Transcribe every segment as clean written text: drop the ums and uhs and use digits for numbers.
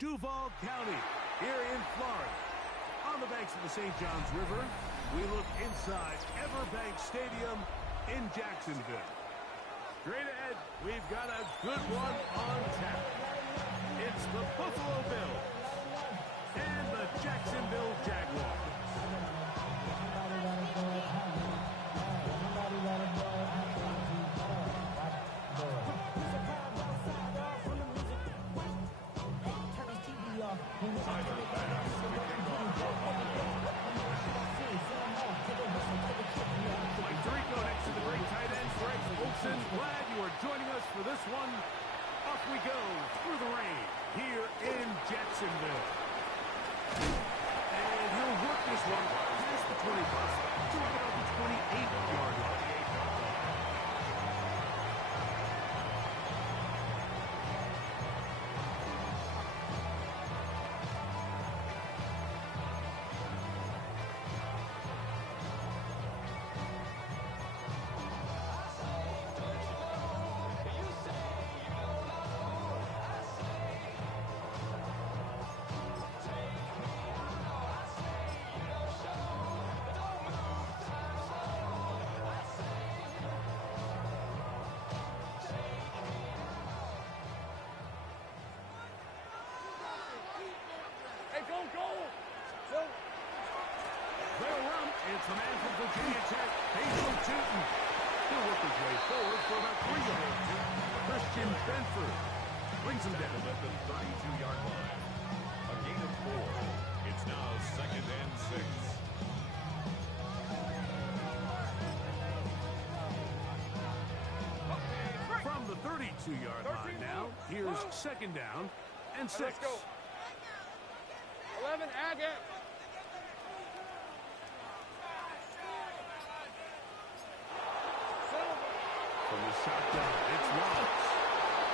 Duval County, here in Florida. On the banks of the St. Johns River, we look inside Everbank Stadium in Jacksonville. Straight ahead, we've got a good one on tap. It's the Buffalo Bills and the Jacksonville Jaguars. Glad you are joining us for this one. Off we go through the rain here in Jacksonville. And he'll work this one past the 25 to about the 28-yard line. It's the man from Virginia Tech, Hazel Tootin. He'll work his way forward for about 3 yards. Christian Benford brings him down at the 32-yard line. A gain of 4. It's now 2nd and 6. From the 32-yard line now, here's 2nd down and 6. Let's go. 11, Agate. From the shotgun, it's Wallace.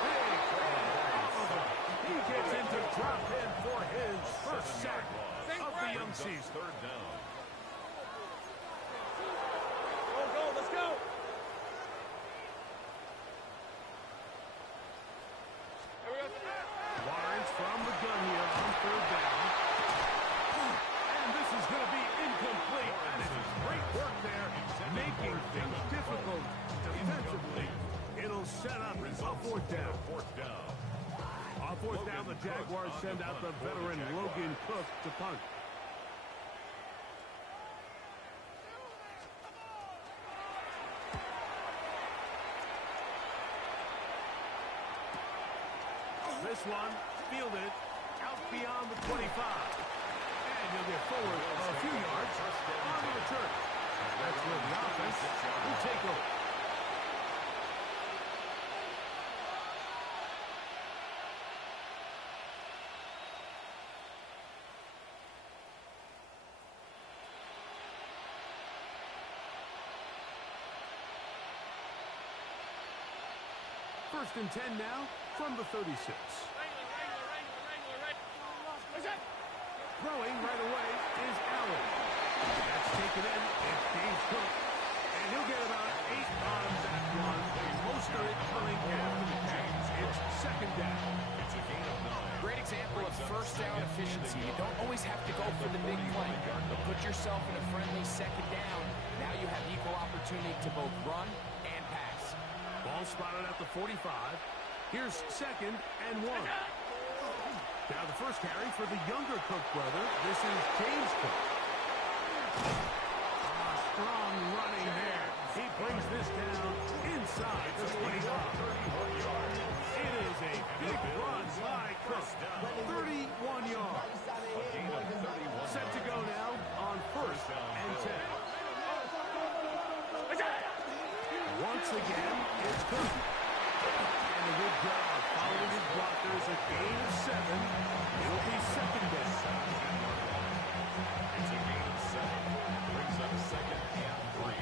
Big he gets into drop in for his first sack of the young season. 3rd down. Go, let's go. Lawrence from the gun here on 3rd down. And this is going to be incomplete. And it's great work there, making things difficult defensively. It'll set up a 4th down. On 4th down, the Jaguars send out the veteran Logan Cook to punt. This one fielded out beyond the 25. And he'll get forward a few yards on the return. That's where the offense will take over. First and 10 now from the 36. Throwing right away is Allen. That's taken in. It's James Cook. And he'll get about 8 on that one. Most of it coming after the catch. It's 2nd down. It's a gain of 9. Great example of first down efficiency. You don't always have to go for the big play, but put yourself in a friendly 2nd down. Now you have equal opportunity to both run and pass. Ball spotted at the 45. Here's 2nd and 1. Now the first carry for the younger Cook brother. This is James Cook. Strong running there. He brings this down inside the 25. It is a big run by Cook. 31 yards. Set to go now on 1st and 10. Once again, it's Cook. And a good job following his blockers. A gain of 7. It'll be 2nd down. It's a gain of 7. Brings up 2nd and 3.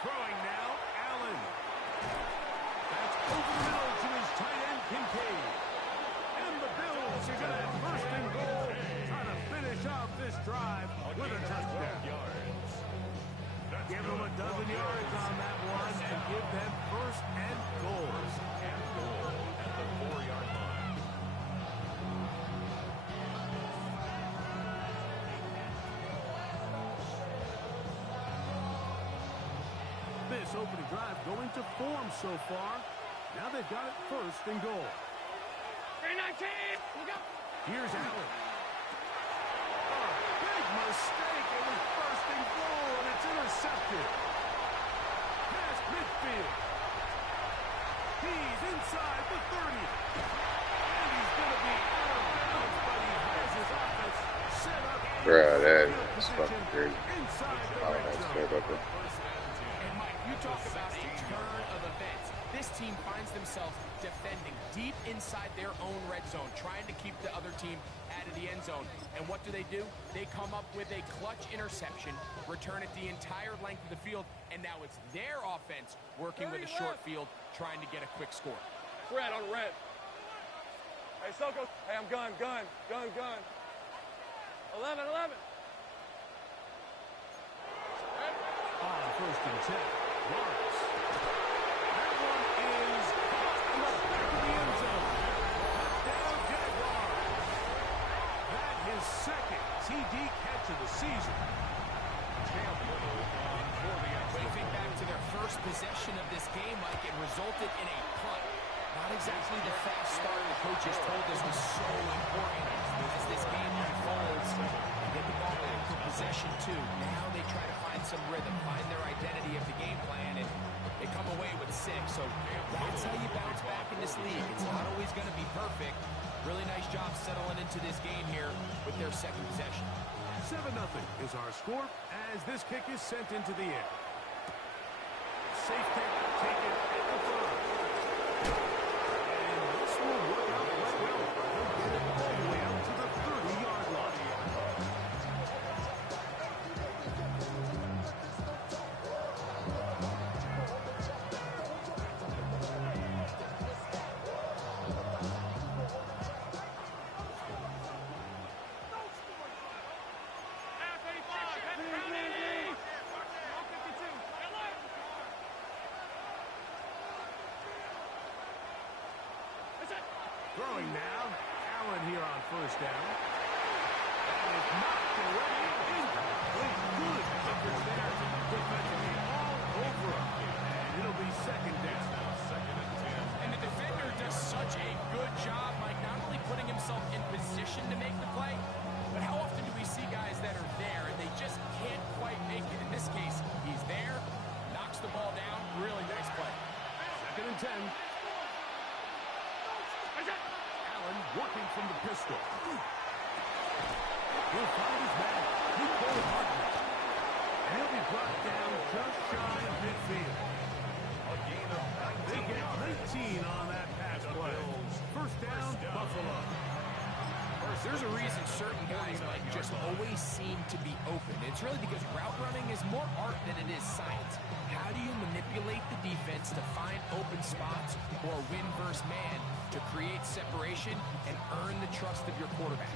Throwing now, Allen. That's over the middle to his tight end, Kincaid. And the Bills are going to have first and goal. Trying to finish off this drive with a touchdown. Give them a dozen yards on that one and give them first and goal. And goal at the 4-yard line. This opening drive going to form so far. Now they've got it first and goal. 319. Here's Allen. Big mistake. It was first and goal, and it's intercepted. Past midfield. He's inside the 30. And he's going to be out of bounds, but he has his offense set up. Bruh, that is fucking crazy. Inside the I don't red know zone. about that. And Mike, you talk about a turn of events. This team finds themselves defending deep inside their own red zone, trying to keep the other team out of the end zone. And what do? They come up with a clutch interception, return it the entire length of the field, and now it's their offense working with a short field, trying to get a quick score. Red on red. Hey, Soko. Hey, I'm gun. 11. On first and 10. Lawrence. That one is caught in the back of the end zone. Touchdown, Jaguars. That his second TD catch of the season. Cam Little on for the extra. Think back to their first possession of this game, Mike, it resulted in a punt. Not exactly the fast start the coaches told us was so important as this game unfolds. They get the ball back for possession two. Now they try to find some rhythm, find their identity of the game plan, and they come away with 6. So that's how you bounce back in this league. It's not always going to be perfect. Really nice job settling into this game here with their second possession. 7-0 is our score as this kick is sent into the air. Safe kick taken at the 5. And this will work out quite well. They'll get it all the way out to the 30-yard line. Throwing now. Allen here on first down. That is knocked away. Incomplete. Good coverage there. Defensively all over him. And it'll be second down. Second and 10. And the defender does such a good job, Mike, not only putting himself in position to make the play, but how often do we see guys that are there and they just can't quite make it? In this case, he's there, knocks the ball down. Really nice play. Second and 10. Allen working from the pistol. He'll find his man. Nicole Hardman. And he'll be brought down just shy of midfield. A gain of 19. They get 19 on that pass play. First down, Buffalo. There's a reason certain guys, Mike, just always seem to be open. It's really because route running is more art than it is science. How do you manipulate the defense to find open spots or win versus man to create separation and earn the trust of your quarterback?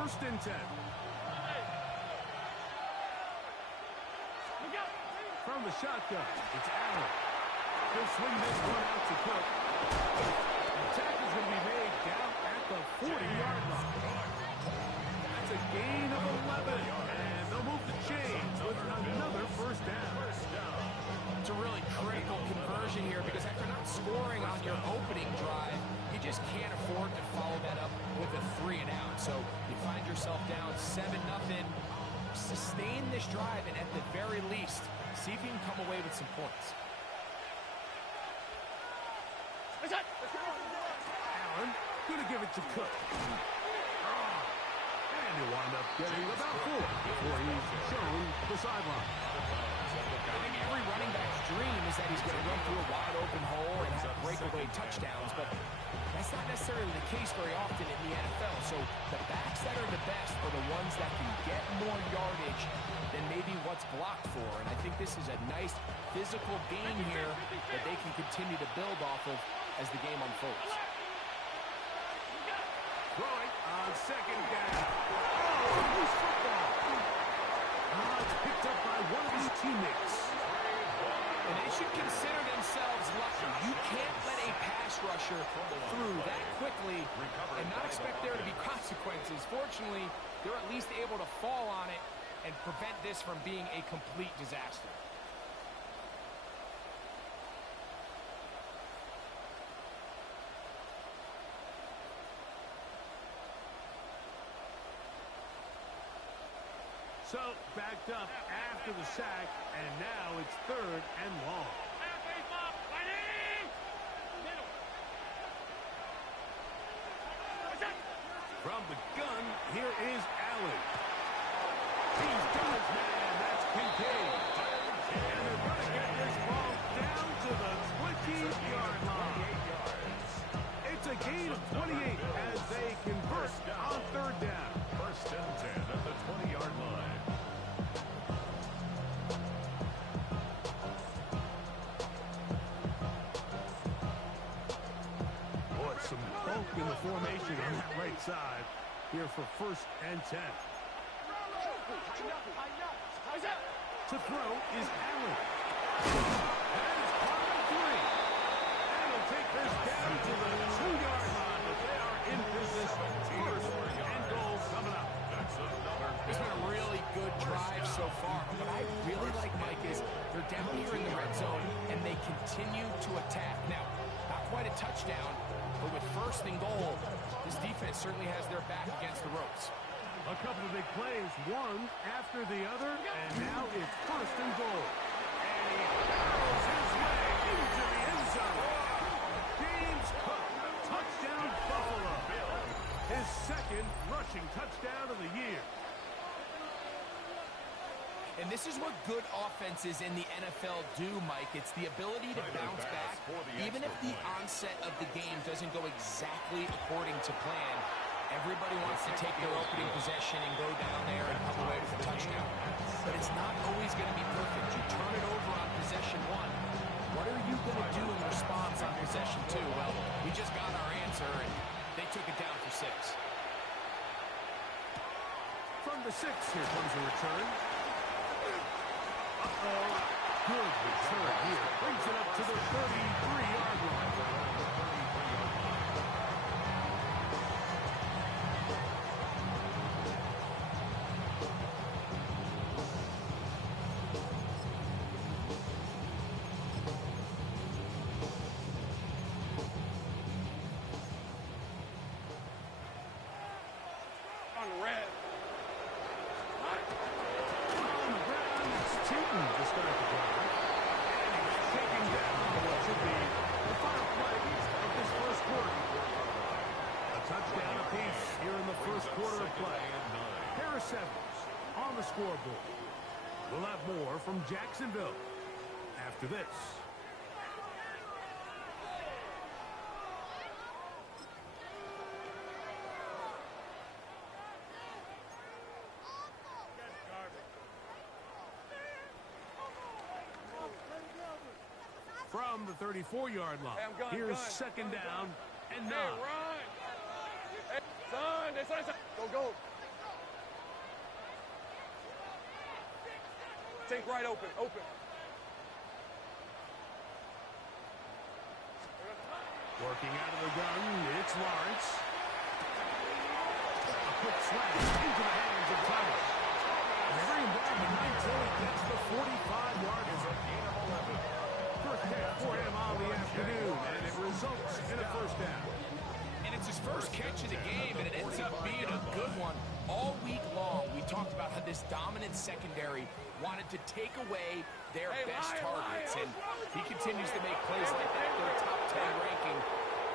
First and 10. From the shotgun, it's Allen. He'll swing this one out to Cook. The tackle's going to be made down at the 40-yard line. That's a gain of 11. And they'll move the chains with another first down. It's a really critical conversion here because after not scoring on your opening drive, you just can't afford to follow that up with a 3 and out. So you find yourself down 7-0. Sustain this drive and at the very least, see if you can come away with some points. Allen going to give it to Cook. And he'll wind up getting about 4 before he's shown the sideline. I think every running back's dream is that he's going to run through a wide open hole and have breakaway touchdowns, but that's not necessarily the case very often in the NFL. So the backs that are the best are the ones that can get more yardage yardage than maybe what's blocked for. And I think this is a nice physical gain here that they can continue to build off of as the game unfolds. Throwing on second down. Oh, loose football. Oh, it's picked up by one of his teammates. And they should consider themselves lucky. You can't let a pass rusher through that quickly and not expect there to be consequences. Fortunately, they're at least able to fall on it and prevent this from being a complete disaster. So, backed up after the sack, and now it's 3rd and long. From the gun, here is Allen. He's done his man. That's Kincaid. And they're going to get this ball down to the 20-yard line. It's a gain of 28 as they convert on 3rd down. 1st and 10 at the 20-yard line. Boy, some bulk in the formation on that right side here for 1st and 10. To throw is Allen. And it's caught on 3. And he'll take this down to the 2-yard line. But they are in business. 1st and goal coming up. It's been a really good drive so far. What I really like, Mike, is they're down here in the red zone, and they continue to attack. Now, not quite a touchdown, but with 1st and goal, this defense certainly has their back against the ropes. A couple of big plays, one after the other, and now it's 1st and goal. And he barrels his way into the end zone. James Cook, touchdown Buffalo. His 2nd rushing touchdown of the year. And this is what good offenses in the NFL do, Mike. It's the ability to bounce back, even if the onset of the game doesn't go exactly according to plan. Everybody wants to take their opening possession and go down there and come away with a touchdown. But it's not always going to be perfect. You turn it over on possession 1. What are you going to do in response on possession 2? Well, we just got our answer, and they took it down for 6. From the 6, here comes a return. Uh-oh. Good return here. Brings it up to the 33-yard line. On the red. On the ground, it's Tootin to start the drive. And he's taken down what should be the final play of this 1st quarter. A touchdown apiece here in the 1st quarter of play. Harris Evans on the scoreboard. We'll have more from Jacksonville after this. From the 34-yard line, Hey, I'm gone, here's gone. 2nd down and 9. Hey, run! Hey, son! Go. Take right open. Working out of the gun, it's Lawrence. A quick slash into the hands of Thomas. And they bring him down to 19. He gets the 45-yard line. First catch for him on the afternoon, and it results in a 1st down. And it's his first catch of the game, and it ends up being a good one. All week long, we talked about how this dominant secondary wanted to take away their best targets, and he continues to make plays like that. Their top 10 ranking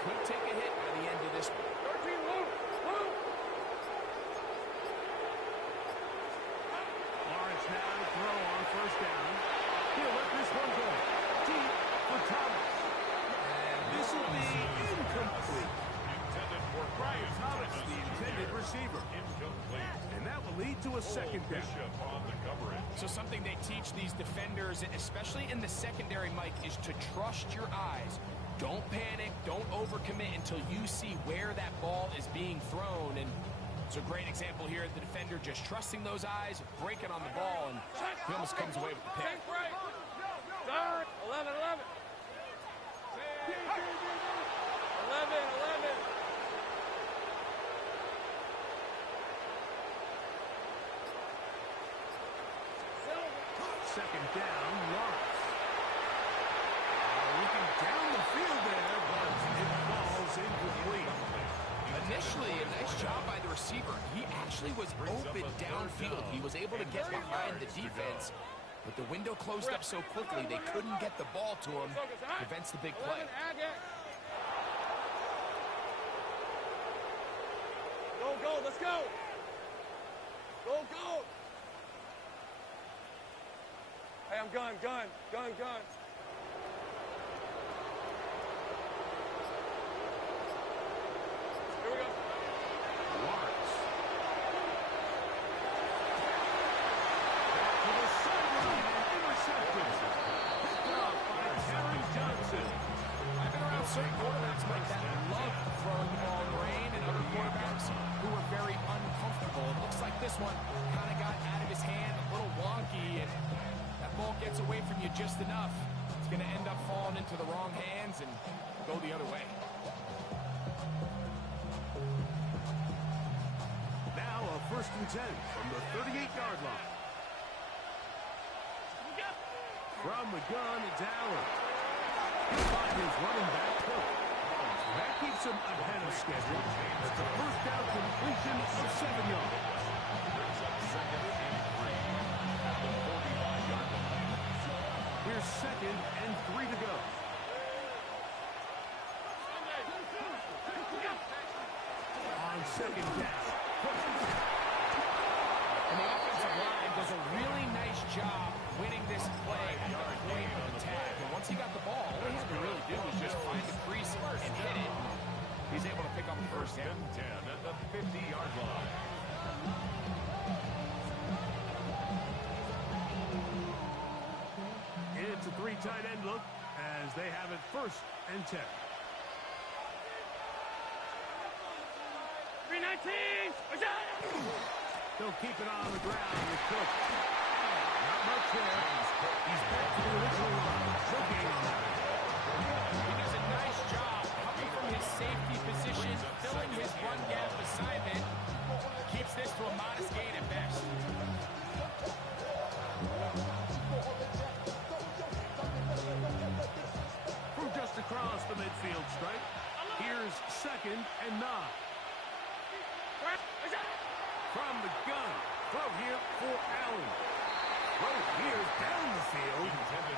could take a hit by the end of this one. Lawrence now to throw on 1st down. He'll let this one go. Deep for Thomas. And this will be incomplete. Intended for Brian Thomas, the intended receiver. Incomplete. And that will lead to a second down. On the coverage. So something they teach these defenders, especially in the secondary, Mike, is to trust your eyes. Don't panic, don't overcommit until you see where that ball is being thrown. And it's a great example here of the defender just trusting those eyes, breaking on the ball, and he almost comes away with the pick. 11, 11. 11, 11. Second down, Lawrence. Looking down the field there, but it falls incomplete. Initially, a nice job by the receiver. He actually was open downfield. He was able to get behind the defense, but the window closed up so quickly they couldn't get the ball to him. Prevents the big play. Go, go, let's go. Go, go. Hey, I'm gun. Here we go. Lawrence. To the sideline and intercepted. Picked off by Terry Johnson. I've been around certain quarterbacks like that who love throwing the ball in the rain, and other quarterbacks who are very uncomfortable. It looks like this one kind of got out of his hand, a little wonky, and that ball gets away from you just enough. It's going to end up falling into the wrong hands and go the other way. Now a 1st and 10 from the 38-yard line. From the gun, it's Allen. He'll find his running back, Cook. That keeps him ahead of schedule. It's a 1st down completion of 7 yards. Here's 2nd and 3 to go. On 2nd down. And the offensive line does a really nice job winning this play at the point of attack. And once he got the ball, all he had to really do was just find the crease and hit it. He's able to pick up the 1st down. 10 at the 50-yard line. It's a 3 tight end look as they have it 1st and 10. 319. They'll keep it on the ground with Cook. Not much there. He's back to the original line. No gain on that. He does a nice job coming from his safety position, filling his run gap assignment. Keeps this to a modest gain at best. From just across the midfield stripe, here's 2nd and 9. From the gun, throw here for Allen. Throw here down the field.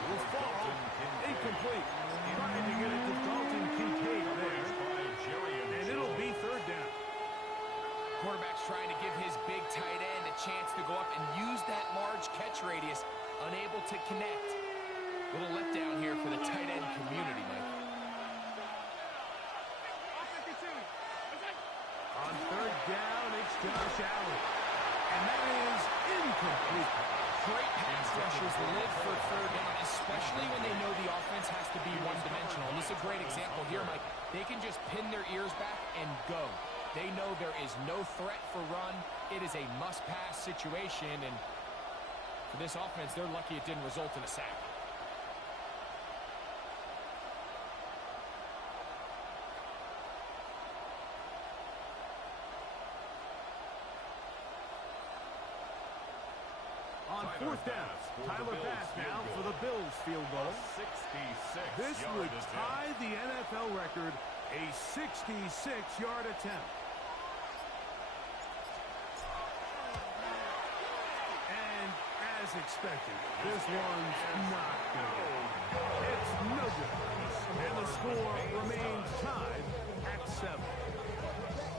Will fall incomplete. Trying to get it to Dalton Kincaid there. And it'll be 3rd down. Quarterback's trying to give his big tight end a chance to go up and use that large catch radius. Unable to connect. Little letdown here for the tight end community, Mike. On 3rd down, it's Josh Allen. And that is incomplete. Great pass rushers live for 3rd down, especially when they know the offense has to be one-dimensional. And this is a great example here, Mike. They can just pin their ears back and go. They know there is no threat for run. It is a must-pass situation, and for this offense, they're lucky it didn't result in a sack. On 4th down, Tyler Bass now for the Bills field goal. 66. This would tie the NFL record, a 66-yard attempt. And as expected, this one's not good. It's no good. And the score remains tied at 7.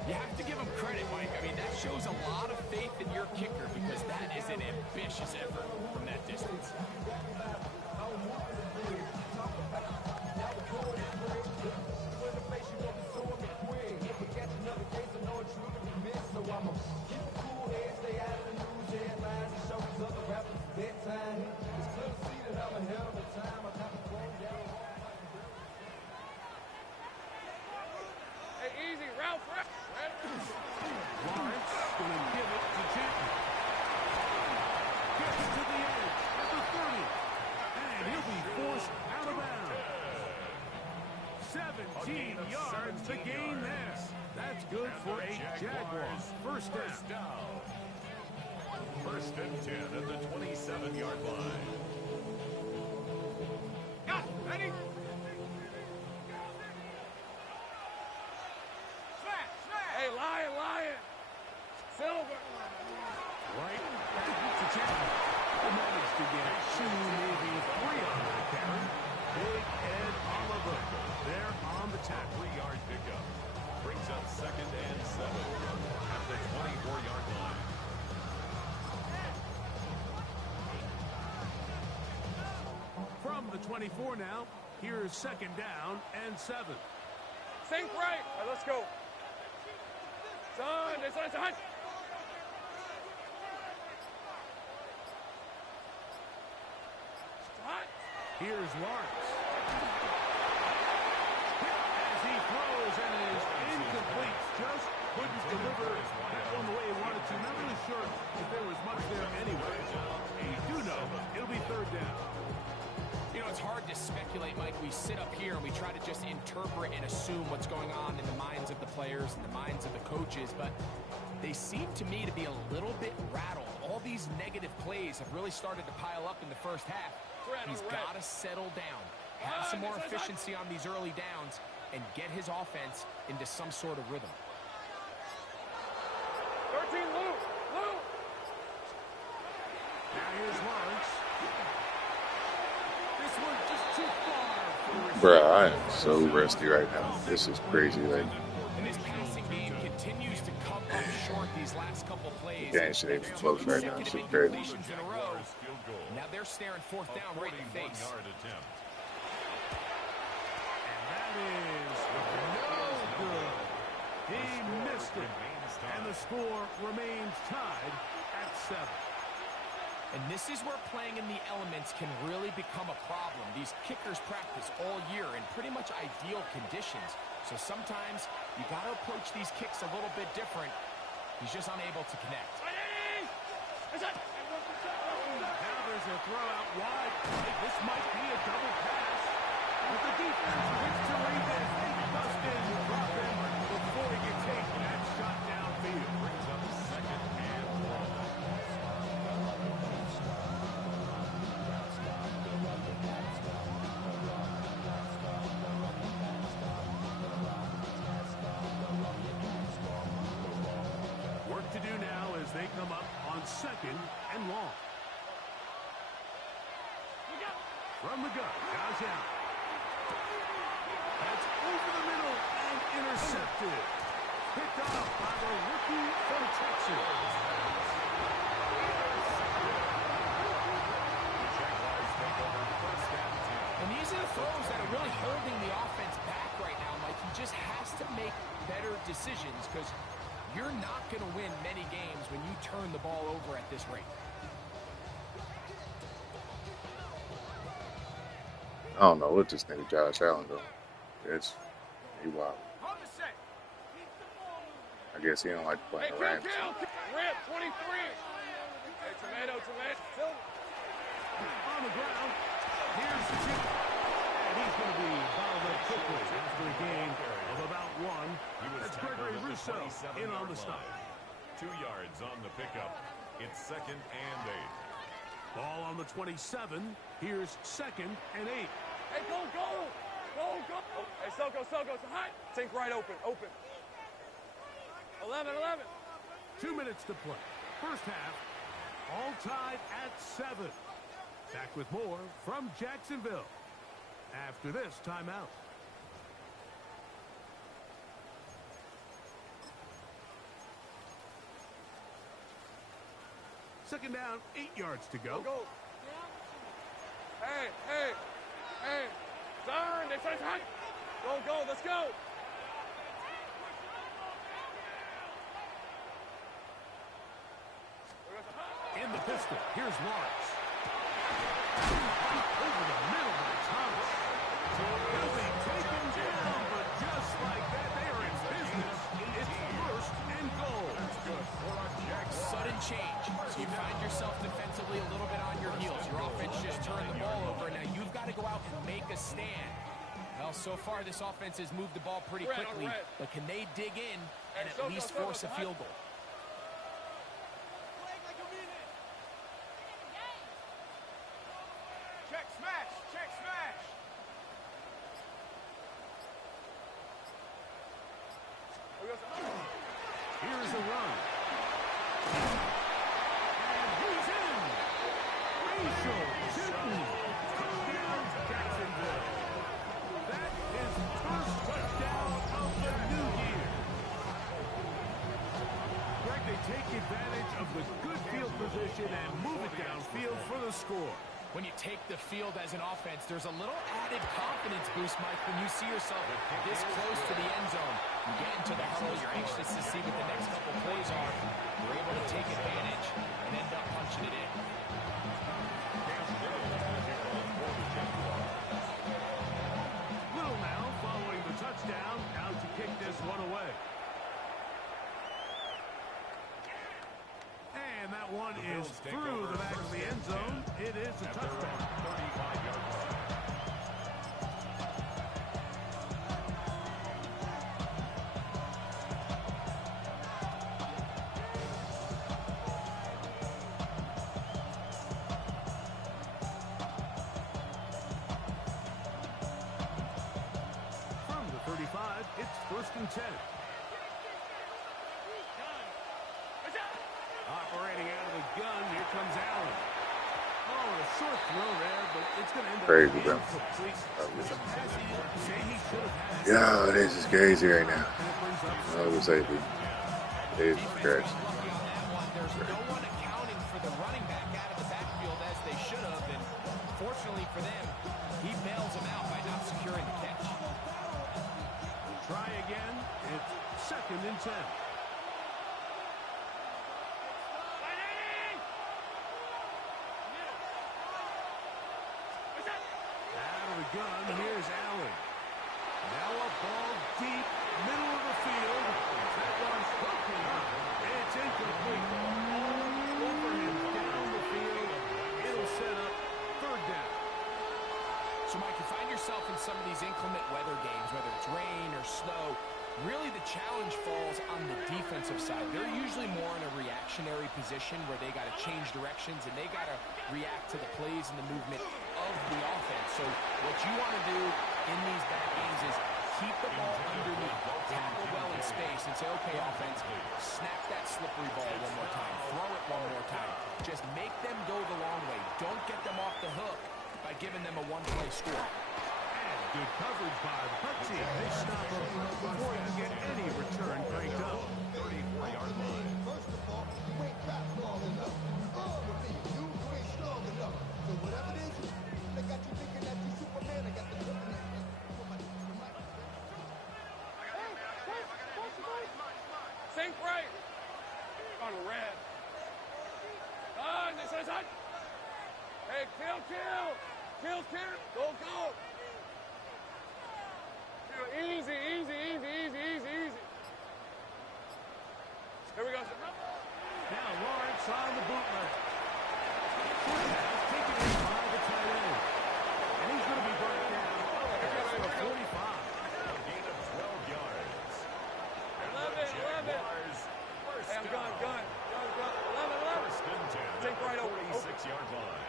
You have to give him credit, Mike. I mean, that shows a lot of faith in your kicker because that is an ambitious effort from that distance. 18 yards to gain there. That's good for a Jaguars. First down. First and 10 at the 27-yard line. Got it. Ready? Hey, Lion. Silver. Right back to Chandler. He managed to get 2, maybe 3 on that carry. Big Ed Oliver there on the tackle. 3-yard pickup. Brings up second and 7 at the 24-yard line. From the 24 now, here's second down and 7. Sink right. All right, let's go. Son. Here's Lawrence. As he throws and is incomplete. Just couldn't deliver that one the way he wanted to. Not really sure if there was much there anyway. And you do know it'll be third down. You know, it's hard to speculate, Mike. We sit up here and we try to just interpret and assume what's going on in the minds of the players and the minds of the coaches, but they seem to me to be a little bit rattled. All these negative plays have really started to pile up in the first half. He's got to settle down, have some more efficiency on these early downs, and get his offense into some sort of rhythm. 13, Lou. Now here's Lawrence. This one just too far. Bruh, I am so rusty right now. This is crazy. Like, And this passing game continues to come up short these last couple plays. game shit ain't even close right now. Shit crazy. Incompletions in a row. Now they're staring fourth down right in the face. 41-yard attempt. And that is no good. He missed it. And the score remains tied at 7. And this is where playing in the elements can really become a problem. These kickers practice all year in pretty much ideal conditions. So sometimes you got to approach these kicks a little bit different. He's just unable to connect. Now there's a throw out wide. This might be a double pass. But the defense gets to read this. They bust in and drop him before he can take that shot downfield. Brings up second and 1. Work to do now as they come up on second and long. From the gun, guys out. That's over the middle and intercepted. Picked off by the rookie from Texas. Jaguars take over first and 10. And these are the throws that are really holding the offense back right now, Mike. He just has to make better decisions because you're not going to win many games when you turn the ball over at this rate. I don't know what this nigga Josh Allen doing. He wild. I guess he don't like to play in the Rams. Rip, 23. Hey, tomato. Silver. On the ground, here's the tip. And he's going to be fouled up quickly after a gain of about 1. That's Gregory Rousseau in on the stop. 2 yards on the pickup. It's second and 8. Ball on the 27. Here's second and 8. Hey, go. Oh, hey, Soko, it's hot. Sink right open. 11. 2 minutes to play. First half, all tied at 7. Back with more from Jacksonville after this timeout. Second down, 8 yards to go. Go. Hey. Turn. They say it's hot. Go. Let's go. In the pistol, here's Lawrence. Over the middle by Thomas. He'll be taken down, but just like that, they are in business. It's first and goal. Sudden change. So you find yourself defensively a little bit on your heels. Your offense just turned the ball over. Now you've got to go out and make a stand. Well, so far this offense has moved the ball pretty quickly, but can they dig in and at least force a field goal? Check smash! Check smash! Here's a run. And he's in. Rachel Chilton. Touchdown, Jacksonville. That is the first touchdown of the new year. Greg, they take advantage of the good field position and move it downfield for the score. When you take the field as an offense, there's a little added confidence boost, Mike, when you see yourself this close to the end zone. You get into the huddle, you're anxious to see what the next couple plays are. You're able to take advantage and end up punching it in. Little now following the touchdown, out to kick this one away. And that one is through the back of the end zone. It is a touchdown. 35 yards. From the 35, it's 1st and 10. Operating out of the gun, here comes Allen. Oh, a short throw there, but it's going to end up Crazy, being bro. incomplete. It's a pass he didn't say he should have had. Yeah, this is crazy right now. And it brings up I was gonna say, this is crazy. Lucky on that one. There's no one accounting for the running back out of the backfield as they should have, and fortunately for them, he bails them out by not securing the catch. try again. It's 2nd and 10. Out of the gun, here's Allen. Now a ball deep, middle of the field. That one's broken up. It's incomplete. All over him, down the field. It'll set up 3rd down. So, Mike, you find yourself in some of these inclement weather games, whether it's rain or snow, really the challenge falls on the defensive side. They're usually more in a reactionary position where they got to change directions and they got to react to the plays and the movement of the offense. So what you want to do in these bad games is keep the ball underneath, tackle well in space, and say, okay, offense, snap that slippery ball one more time, throw it one more time. Just make them go the long way. Don't get them off the hook by giving them a one-play score. And good coverage by the Buck team. They stop him before he can get any return cranked up. 34-yard line. First of all, you ain't fast long enough. You ain't strong enough. So whatever it is, they got you thinking that you Superman. I got the Kryptonite. Sink right. On red. On this side. Hey, kill. Kill. Go. Easy. Here we go. Now Lawrence on the bootleg. Short pass taken in by the tight end. And he's going to be brought down at the 45. A gain of 12 yards. And the 11. Jaguars first Hey, I'm down. gun. 11. First and 10 Take at right the over. 46-yard line.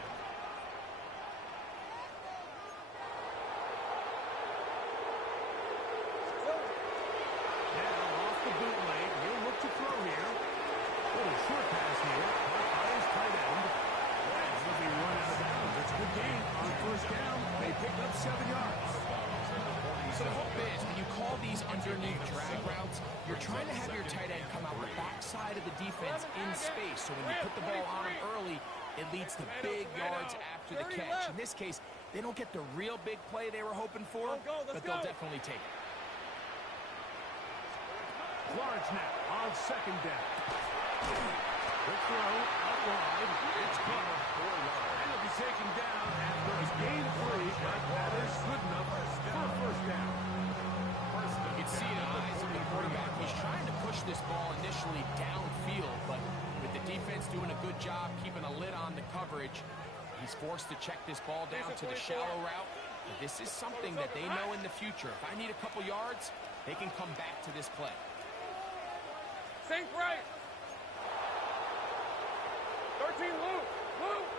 Now off the bootleg. He'll look to throw here. Little short pass here. Caught by his tight end. And he'll be run out of bounds. It's a good game on 1st down. They pick up 7 yards. So the hope is, when you call these underneath drag routes, you're trying to have your tight end come out the backside of the defense in space. So when you put the ball on him early, it leads to big yards after the catch. In this case, they don't get the real big play they were hoping for, but they'll definitely take it. Lawrence now on 2nd down. The throw out wide. It's caught. 4 yards. And it'll be taken down after a gain of 3, but that is good enough for a 1st down. You can see it in the eyes of the quarterback. He's trying to push this ball initially downfield, but with the defense doing a good job keeping a lid on the coverage, he's forced to check this ball down to the shallow route. This is something that they know in the future. If I need a couple yards, they can come back to this play. Sink right. 13, Luke. Luke.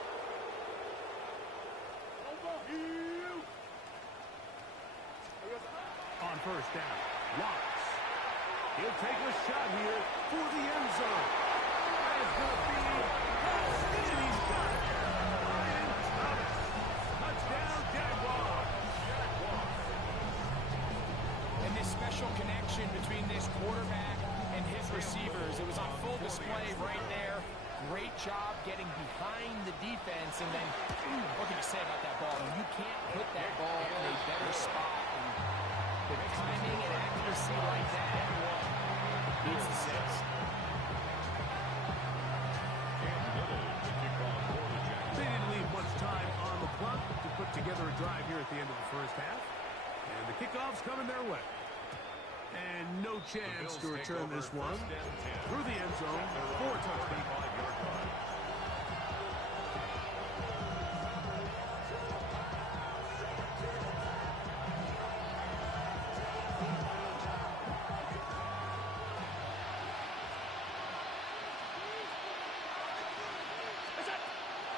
On first down, Lawrence. He'll take a shot here for the end zone. That is going to be and he's got it. Ryan Thomas. Touchdown, Jaguars. And this special connection between this quarterback and his receivers, it was on full display right there. Great job getting behind the defense, and then what can you say about that ball? I mean, you can't put that ball in a better spot. And the timing and accuracy like that beats the six. They didn't leave much time on the clock to put together a drive here at the end of the first half. And the kickoff's coming their way. And no chance to return this one through the end zone for a touchdown.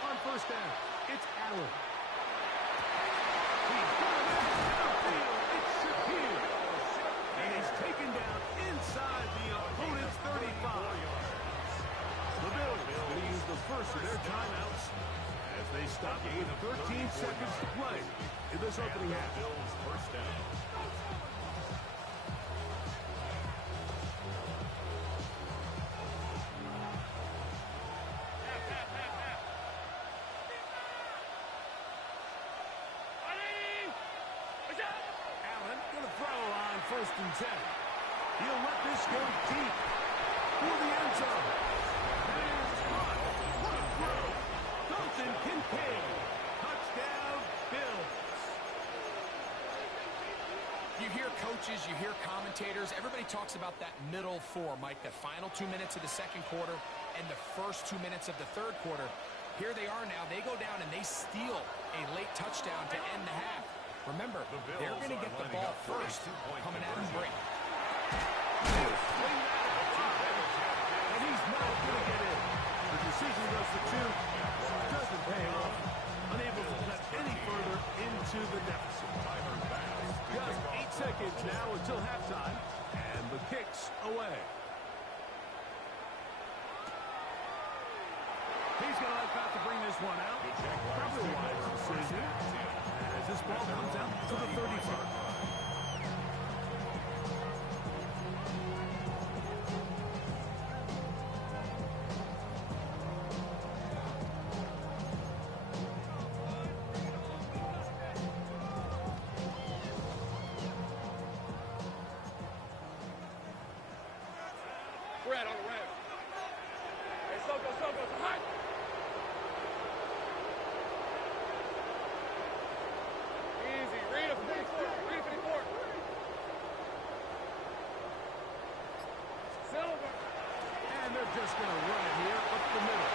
On first down, it's Allen. He's got it downfield. It's Shakir. And he's taken down inside the opponent's 35. The Bills will use the first of their timeouts as they stop it with 13 seconds to play in this opening half. Bills first down. Allen going to throw on first and 10. He'll let this go deep for the end zone. And caught. What a throw. Dalton Kincaid. Touchdown, Bills. You hear coaches, you hear commentators, everybody talks about that middle four, Mike, the final 2 minutes of the second quarter and the first 2 minutes of the third quarter. Here they are now. They go down and they steal a late touchdown to end the half. Remember, they're going to get the ball first coming out and break. And he's not going to get in. The decision goes for two. Doesn't pay off. Unable to cut any further into the deficit. Just 8 seconds now until halftime. And the kick's away. He's going to like not to bring this one out. Probably a wise decision. As this ball comes out to the 35. Red on the red. Hey, Soko, hot. Easy. Read a 54. Read a 54. Silver. And they're just going to run it here up the middle.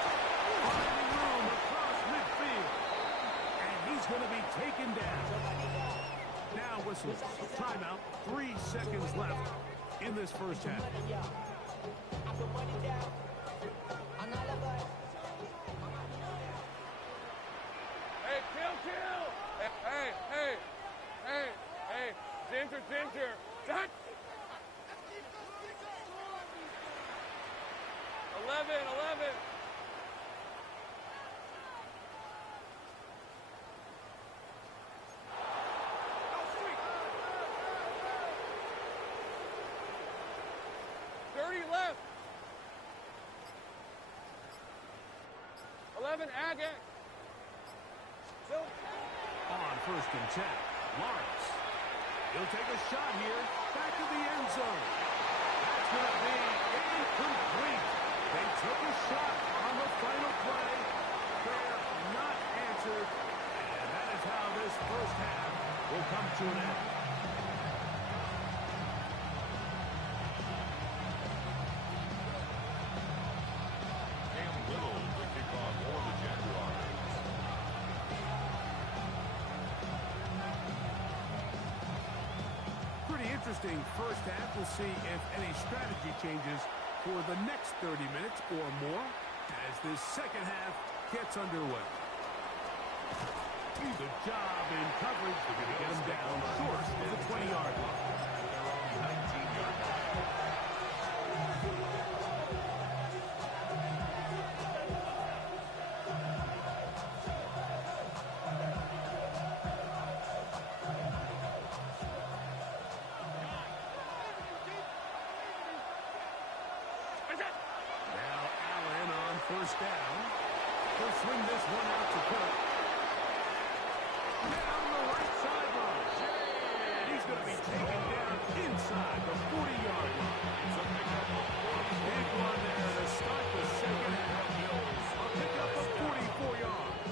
Finding room across midfield. And he's going to be taken down. Now whistles. Timeout. 3 seconds left in this first half. Hey, kill. Hey. Ginger. Dot. 11. Left. 11, Agate. On first and 10, Lawrence. He'll take a shot here, back to the end zone. That's going to be incomplete. They took a shot on the final play. Prayer not answered. And that is how this first half will come to an end. The kickoff for the Jaguars. interesting first half. We'll see if any strategy changes for the next 30 minutes or more as this second half gets underway. Good job in coverage. They're going to get him down short of the 20-yard line. 19-yard line. Now Allen on first down. He'll swing this one out to Cook. Down the right sideline. And he's going to be taken down inside the 40-yard line. Big one there to start the second half. A pickup of 44 yards.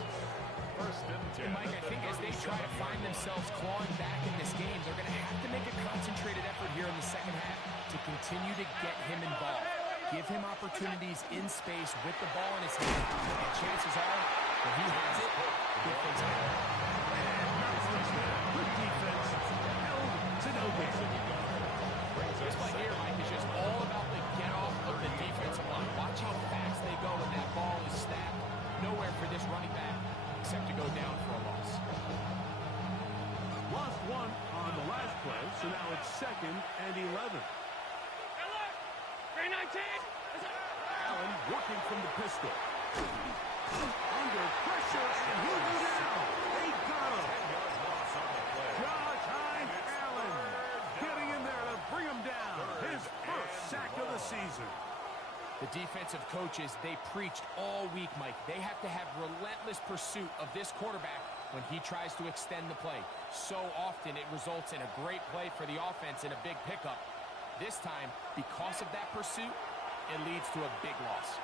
First and 10. And Mike, I think as they try to find themselves clawing back in this game, they're going to have to make a concentrated effort here in the second half to continue to get him involved. Give him opportunities in space with the ball in his hand. And chances are, when he has it, good things happen. Good defense. Held to no gain. This play here, Mike, is just all about the get-off of the defensive line. Watch how fast they go when that ball is snapped. Nowhere for this running back except to go down for a loss. Lost one on the last play, so now it's 2nd and 11. Allen working from the pistol. Under pressure, and he'll go down. They got him. Josh Hines Allen getting in there to bring him down. His first sack of the season. The defensive coaches, they preached all week, Mike. They have to have relentless pursuit of this quarterback when he tries to extend the play. So often it results in a great play for the offense and a big pickup. This time, because of that pursuit, it leads to a big loss.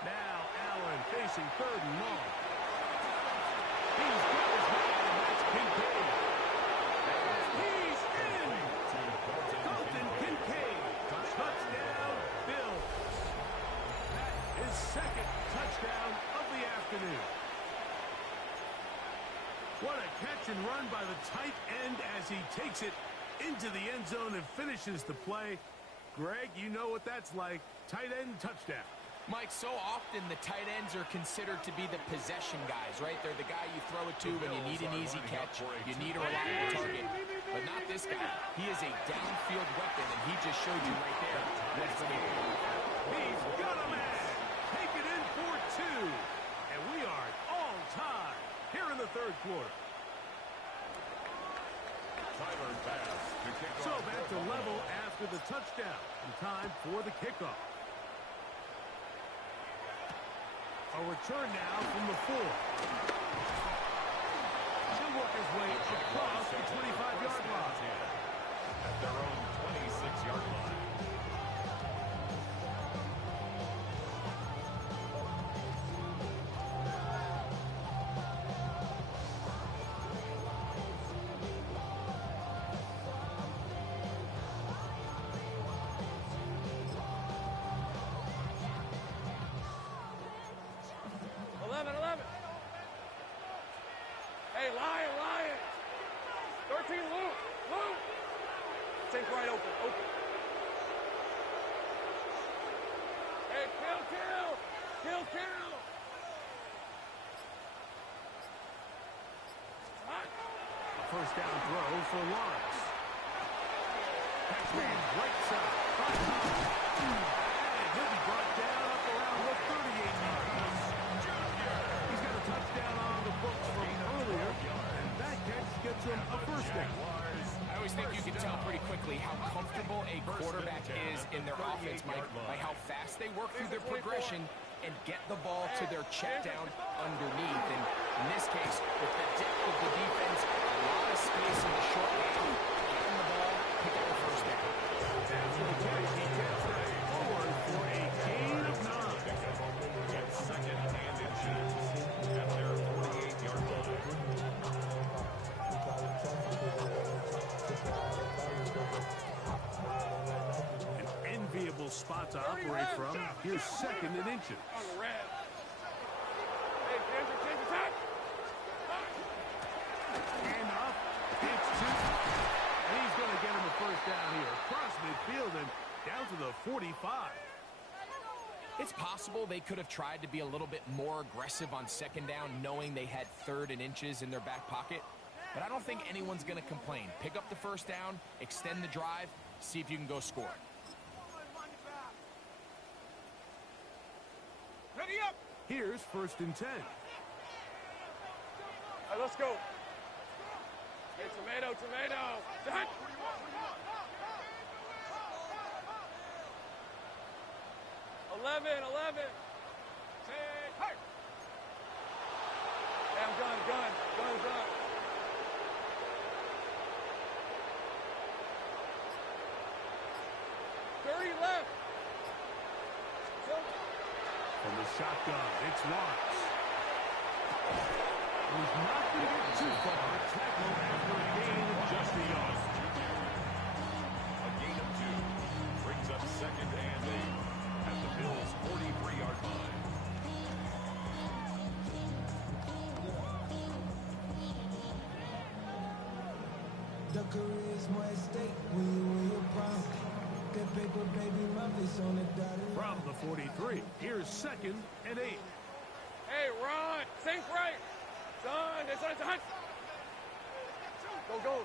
Now Allen facing 3rd and long. He's got his man, and that's Kincaid. He's in! Colton Kincaid. Touchdown, Bills. That is 2nd touchdown of the afternoon. What a catch and run by the tight end as he takes it into the end zone and finishes the play. Greg, you know what that's like. Tight end touchdown. Mike, so often the tight ends are considered to be the possession guys, right? They're the guy you throw it to when you need an easy catch, you need a reliable target. But not this guy. He is a downfield weapon, and he just showed you right there what's for the He's got a man. Take it in for 2. And we are at all time here in the 3rd quarter. So back to level after the touchdown. And time for the kickoff. A return now from the 4. He'll work his way across the 25-yard line. At their own 26-yard line. Hey, Lion! 13, Luke! Take right open. Hey, kill! A first down throw for Lawrence. Pac-Man right side. And he'll be brought down up around the 38-yard line. He's got a touchdown on the books from earlier, and that catch gets him a first down. I always think you can tell pretty quickly how comfortable a quarterback is in their offense, Mike, by how fast they work through their progression and get the ball to their check down underneath. And in this case, with the depth of the defense, a lot of space in the short game, getting the ball, pick up the first down. After the catch, he gets that forward for a gain of 9. It's 2nd and inches at their 48-yard line. An enviable spot to operate from. Here's 2nd and inches. On the red. Hey, first down here. Across midfield and down to the 45. It's possible they could have tried to be a little bit more aggressive on second down, knowing they had 3rd and inches in their back pocket. But I don't think anyone's going to complain. Pick up the first down, extend the drive, see if you can go score. Ready up. Here's 1st and 10. All right, let's go. Hey, tomato, tomato. Done. 11. Say, hey. Hey, I'm gun. 30 left. From the shotgun, it's Lawrence. He's not going to get too far. Tackle after a gain of just a yard. A gain of 2 brings up 2nd and 8 at the Bills' 43-yard line. The career is more at stake when you win your prime. Get paper, baby, my face on the dotted line. From the 43, here's 2nd and 8. Hey, Ron. Sink right. Done. It's done. Go.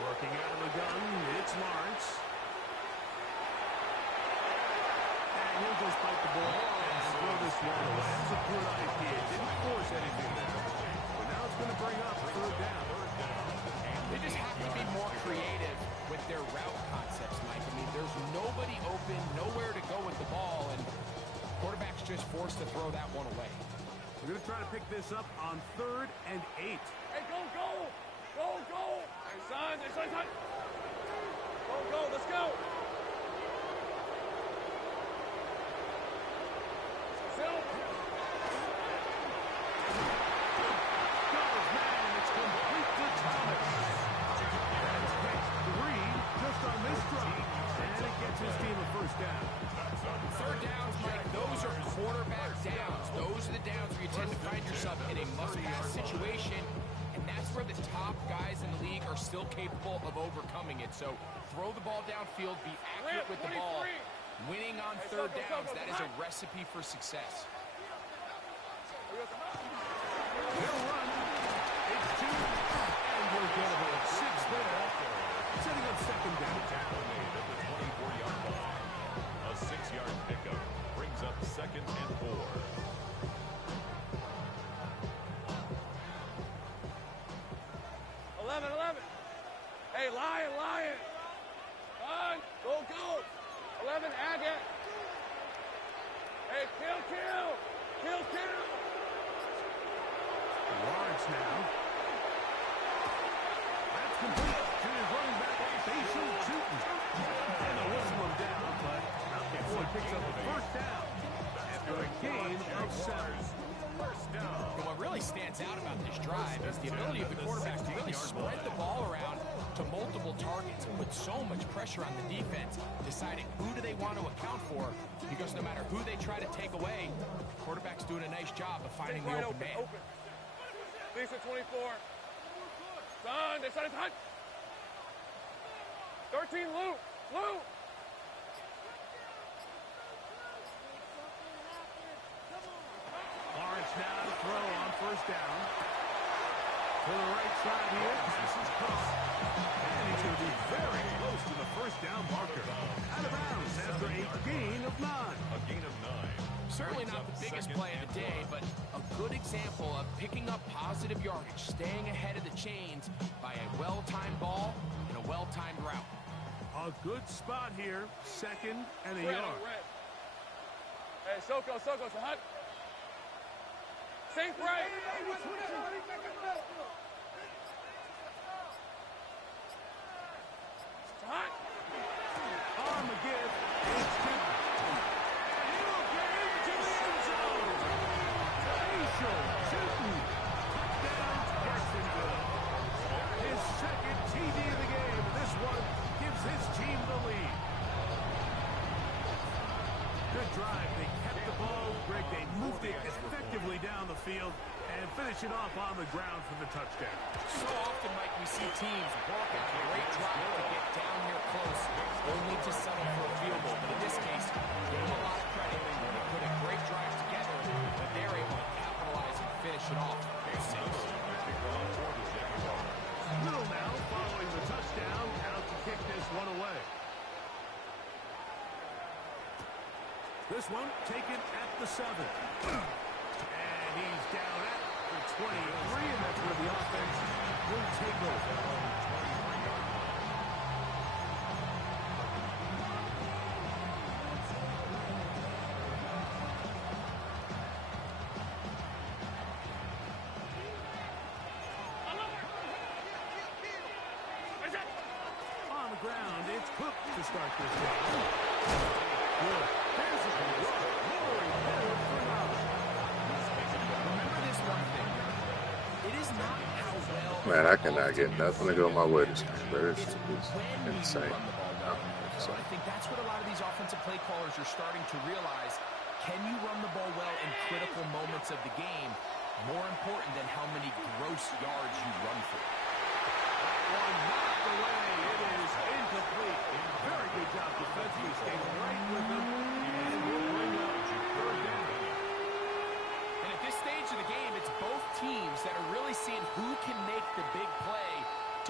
Working out of the gun, it's Lawrence. And he'll just bite the ball and throw this one away. That's a good idea. Didn't force anything there. But now it's going to bring up 3rd down. They just have to be more creative with their route concepts, Mike. I mean, there's nobody open, nowhere to go with the ball, and quarterback's just forced to throw that one away. We're going to try to pick this up on 3rd and 8. Hey, go. Hey, son. Go. Let's go. Silver. Goes, man, it's complete to Thomas. That's pick 3 just on this drive. And it gets his team a 1st down. 3rd downs, Mike, those are quarterback downs. Those are the downs where you tend to find yourself in a must-pass situation, and that's where the top guys in the league are still capable of overcoming it. So throw the ball downfield, be accurate with the ball. Winning on 3rd downs, that is a recipe for success. He'll run. It's 2. And we'll get him at 6 there. Setting up 2nd down. Tackle made at the 24-yard line. A 6-yard pickup brings up 2nd and 4. 11. Hey, Lion. Done. Go. 11, Agate. Hey, kill. Lawrence now. That's complete to his running back, Facial Tootin. And they'll whistle him down, but not before he picks up the 1st down after a gain of 7. And what really stands out about this drive is the ability of the quarterback to really spread the ball around to multiple targets and put so much pressure on the defense, deciding who do they want to account for, because no matter who they try to take away, the quarterback's doing a nice job of finding the open man. Lisa 24. Done. They started touch. 13, Lou. Lawrence now to throw on 1st down. To the right side here. Pass is caught. And he's going to be very close to the 1st down marker. Out of bounds after a gain of 9. A gain of 9. Certainly not the biggest play of the day, but a good example of picking up positive yardage, staying ahead of the chains by a well-timed ball and a well-timed route. A good spot here. 2nd and a Red. yard. Hey, Soko, it's a hut. Sink right. Hot. On the give. It's Tootin. And he'll get into the end zone. Facial Tootin. Touchdown, Jacksonville. His 2nd TD of the game. This one gives his team the lead. Good drive. They kept the ball. Greg, they moved it effectively finish it off on the ground for the touchdown. So often, Mike, we see teams work a great drive to get down here close, only to settle for a field goal. But in this case, give them a lot of credit. They put a great drive together, but they're able to capitalize and finish it off. Little now following the touchdown, out to kick this one away. This one taken at the 7. And he's down at the 23, and that's where the offense will take over. On the ground, it's Cook to start this game. Good. Physical work. Rory better for now. Remember this one thing. It is not how well... Man, I cannot get nothing to go my way this game, bro. It's insane. So I think that's what a lot of these offensive play callers are starting to realize. Can you run the ball well in critical moments of the game? More important than how many gross yards you run for. One knocked away. It is incomplete. Very good job defensively. Stayed right with him. And will bring up third down. And at this stage of the game, it's both teams that are really seeing who can make the big play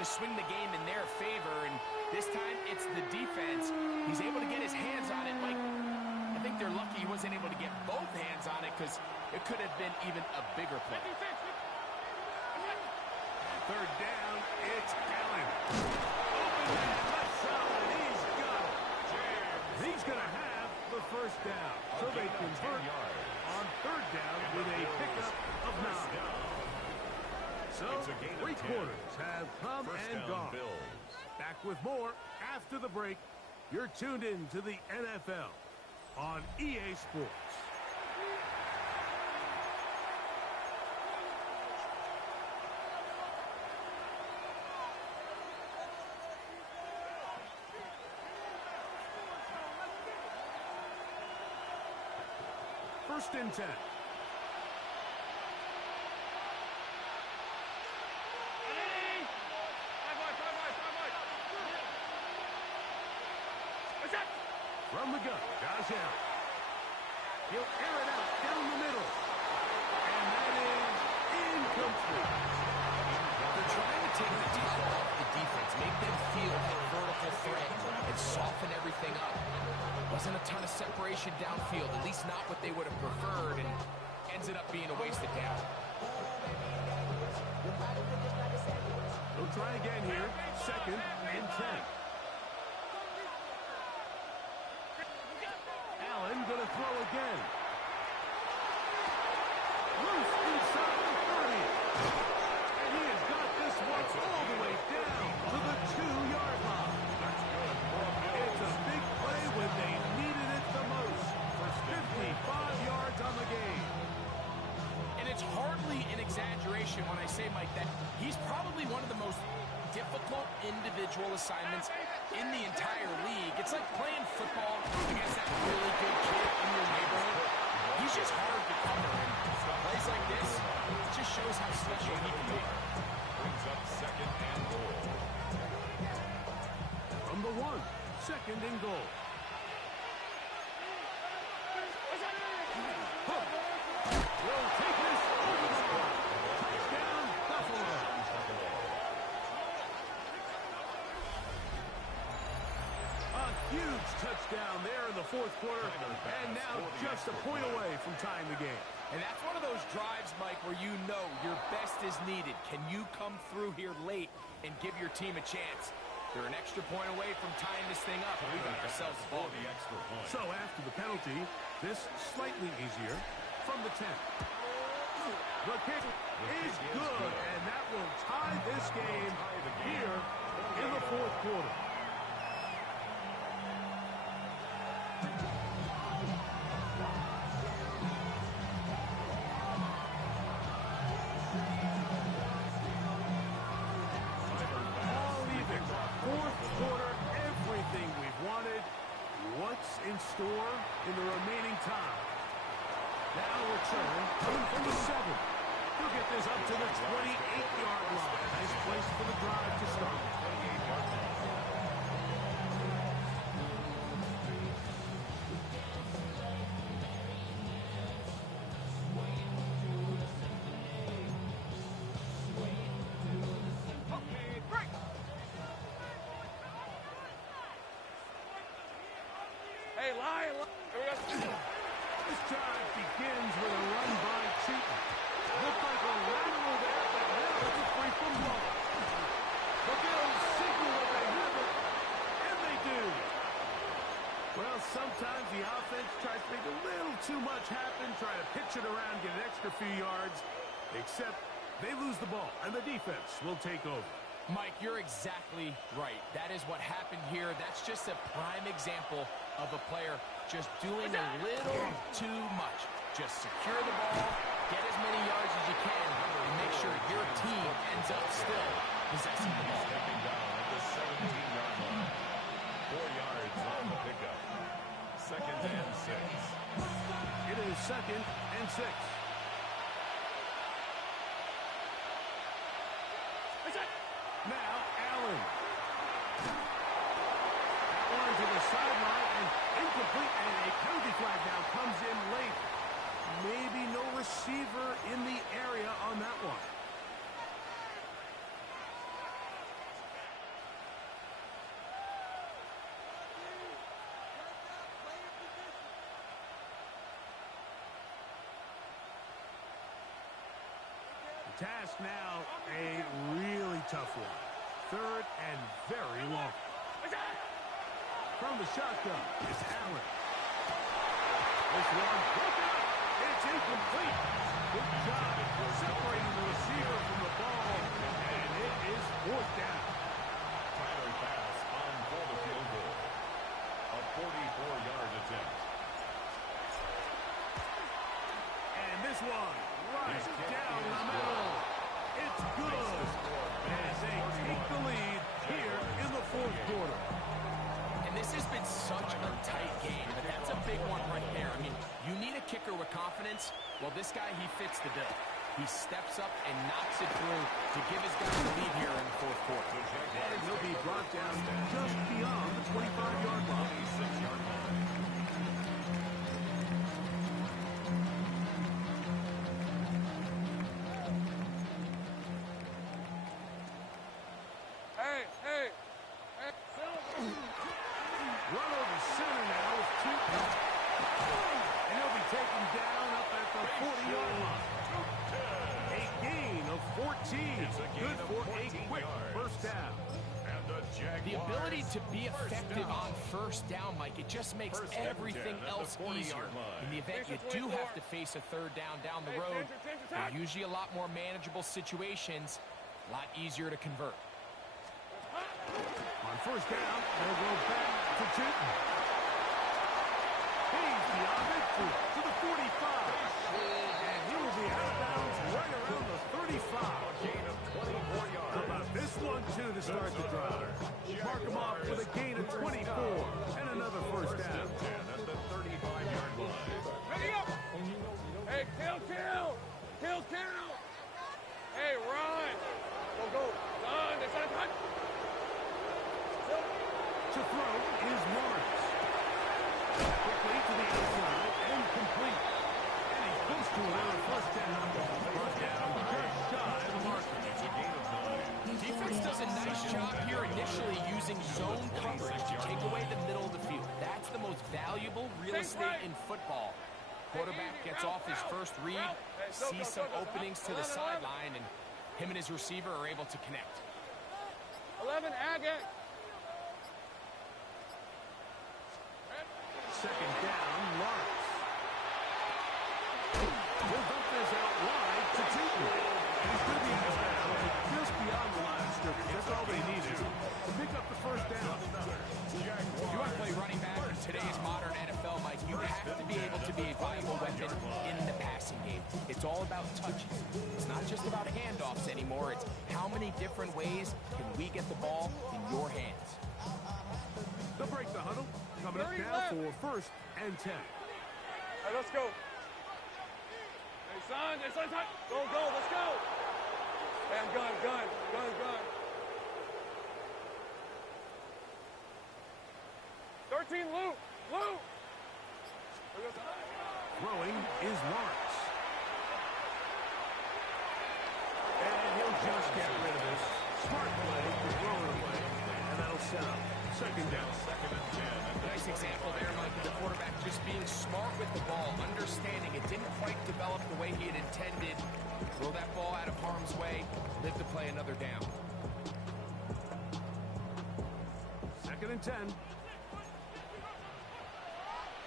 to swing the game in their favor. And this time, it's the defense. He's able to get his hands on it. Like, I think they're lucky he wasn't able to get both hands on it because it could have been even a bigger play. Third down, it's Allen. Open man, left side, he's got it. He's going to have the first down. So they convert on third down with a pickup of 9. So, 3 quarters have come and gone. Back with more after the break. You're tuned in to the NFL on EA Sports. First and 10. From the gun, Josh Allen. He'll air it out down the middle. And that is incomplete. They're trying to take the top off the defense, make them feel that vertical threat, and soften everything up. Wasn't a ton of separation downfield, at least not what they would have preferred, and ended up being a wasted down. They'll try again here. Second and 10. Allen going to throw again. Loose inside the 30. And he has got this one all the way down to the 2-yard line. It's a big play when they needed it the most. For 55 yards on the game. And it's hardly an exaggeration when I say, Mike, that he's probably one of the most difficult individual assignments in the entire league. It's like playing football against that really good kid in your neighborhood. He's just hard to cover. And plays like this, it just shows how special he can be. Brings up second and goal. From the 1, second and goal. Hook. Will take this over the line. Touchdown, Buffalo. A huge touchdown there in the fourth quarter, and now just a point away from tying the game. And that's one of those drives, Mike, where you know your best is needed. Can you come through here late and give your team a chance? They're an extra point away from tying this thing up, and we got ourselves a ball game. So after the penalty, this slightly easier from the 10. The kick is good, and that will tie this game here in the fourth quarter. All even. Fourth quarter, everything we've wanted. What's in store in the remaining time? Now return coming from the 7. He'll get this Hey, lie. This drive begins with a run by Cheaton. Looked like a lateral there, but now it's a free from goal. The Bills signal that they have it, and they do. Well, sometimes the offense tries to make a little too much happen, try to pitch it around, get an extra few yards, except they lose the ball, and the defense will take over. Mike, you're exactly right. That is what happened here. That's just a prime example of a player just doing a little too much. Just secure the ball, get as many yards as you can, and make sure your team ends up still possessing the ball. Stepping down at the 17-yard line. 4 yards on the pickup. 2nd and 6. It is 2nd and 6. Now, Allen. That one to the sideline and incomplete, and a penalty flag now comes in late. Maybe no receiver in the area on that one. The task now, a really tough one. 3rd and very long. From the shotgun, it's Allen. This one broken up. It's incomplete. Good job separating the receiver from the ball, and it is 4th down. Primary pass on for the field goal. A 44-yard attempt. And this one right down the middle. It's good as they take the lead here in the 4th quarter. And this has been such a tight game, but that's a big one right there. I mean, you need a kicker with confidence. Well, this guy, he fits the bill. He steps up and knocks it through to give his guys the lead here in the 4th quarter. And he'll be brought down just beyond the 25-yard line. 26-yard line. Run over center now with Cheaton. And he'll be taken down up at the 40-yard line. A gain of 14. Good for a quick first down. And the Jaguars. The ability to be effective on first down, Mike, it just makes everything else easier. In the event you do have to face a 3rd down the road, they're usually a lot more manageable situations, a lot easier to convert. On first down, they'll go back to Cheaton. He's beyond midfield to the 45. And he will be out of bounds right around the 35. A gain of 24 yards. How about this one, too, to start the drive? Mark him off with a gain of 24 and another first down. 10 at the 35-yard line. Ready up. Hey, kill. Hey, run. Go. Run. It's not a touch. To throw is Morris. Quickly to the outside and complete. And he's close to another first down. First down just shy of the marker. It's a gain of 9. Defense does a nice job here initially using zone coverage to take away the middle of the field. That's the most valuable real estate in football. Quarterback gets off his first read, sees some openings to the sideline, and him and his receiver are able to connect. 11, Agate. Second down, Lawrence. He'll dump this out wide to Cheaton. And he's going to be out of bounds just beyond the line of scrimmage. That's all they needed to pick up the first down. If you want to play running back in today's modern NFL, Mike, you have to be able to be a valuable weapon in the passing game. It's all about touches. It's not just about handoffs anymore. It's how many different ways can we get the ball in your hands. They'll break the huddle. Coming up now for first and 10. All right, let's go. Hey, son, touch. Go, let's go. Hey, gun. 13, Luke. Throwing is Lawrence. And he'll just get rid of this. Smart play to throw it away. And that'll set up second down. Nice example there, Mike, of the quarterback just being smart with the ball, understanding it didn't quite develop the way he had intended. Throw that ball out of harm's way, live to play another down. Second and 10.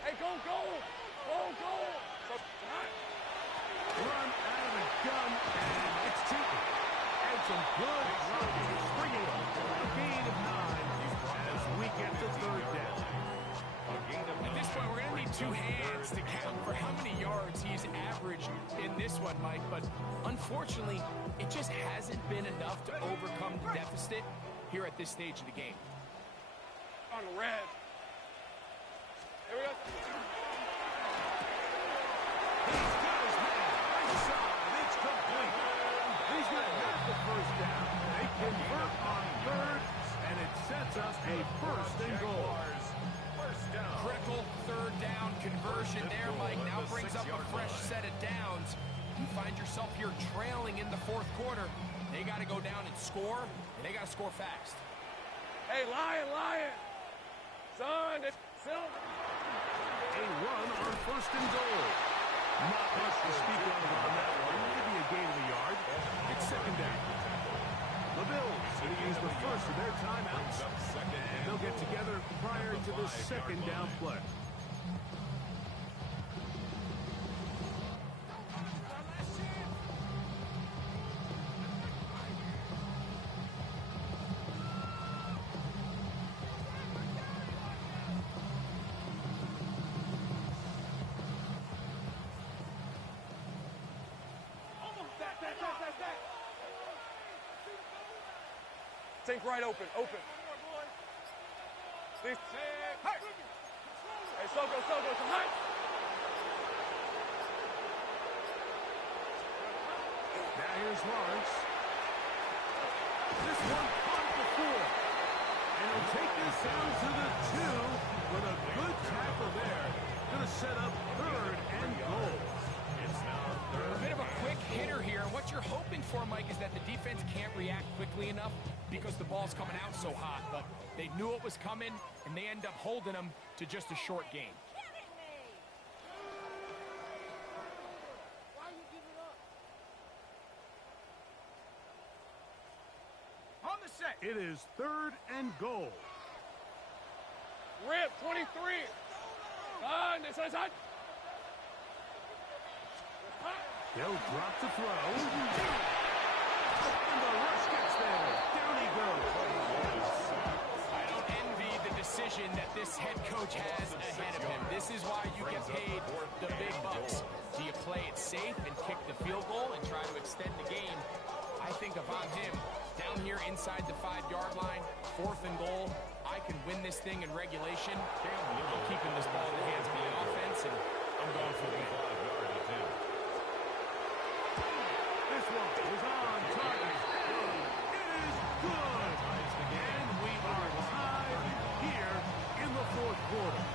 Hey, go, go! Go, go! Run out of the gun, and it's cheating. And some good running. Bring it up. A gain of 9 as we get to third down. At this point, we're going to need two hands to count for how many yards he's averaged in this one, Mike. But unfortunately, it just hasn't been enough to overcome the deficit here at this stage of the game. On red. Here we go. He's got his man. Inside. It's complete. He's going to have the first down. They convert on third, and it sets us a first and goal. Critical third down conversion there, Mike. Now brings up a fresh set of downs. You find yourself here trailing in the fourth quarter. They got to go down and score, and they got to score fast. Hey, Lion! Son, it's still... A run on first and goal. Not much to speak of on that one. Maybe a gain of a yard. It's second down. The Bills going to use the first of their timeouts. And they'll get together prior to the second down play. Think right open. Please. Hey! Hey, Soko, come on! Now here's Lawrence. This one caught the 4. And he'll take this down to the 2 with a good tackle there. Going to set up third and goal. A bit of a quick hitter here. And what you're hoping for, Mike, is that the defense can't react quickly enough because the ball's coming out so hot. But they knew it was coming, and they end up holding them to just a short gain. On the set. It is third and goal. Rip, 23. Son. They'll drop the throw. And the rush gets there. Down he goes. I don't envy the decision that this head coach has ahead of him. This is why you get paid the big bucks. Do you play it safe and kick the field goal and try to extend the game? I think if I'm him, down here inside the 5-yard line, fourth and goal, I can win this thing in regulation. I'm keeping this ball in the hands of my offense, and I'm going for the win. This one is on target. It is good. And we are tied here in the fourth quarter.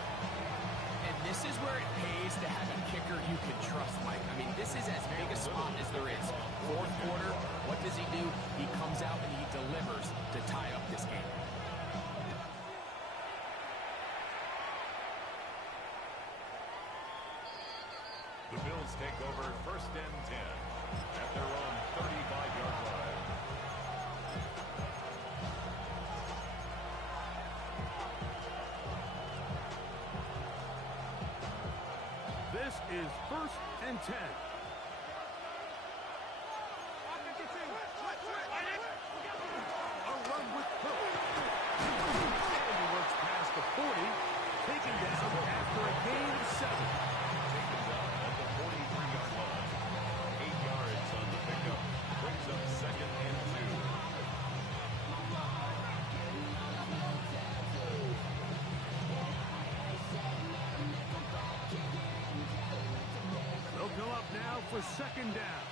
And this is where it pays to have a kicker you can trust, Mike. I mean, this is as big a spot as there is. Fourth quarter, what does he do? He comes out and he delivers to tie up this game. The Bills take over first and 10 at their own 35-yard line. This is first and 10. A run with Cook. And he works past the 40, taken down after a gain of 7. Taken down at the 43-yard line. 8 yards on the pickup. Brings up second and 2. They'll come up now for second down.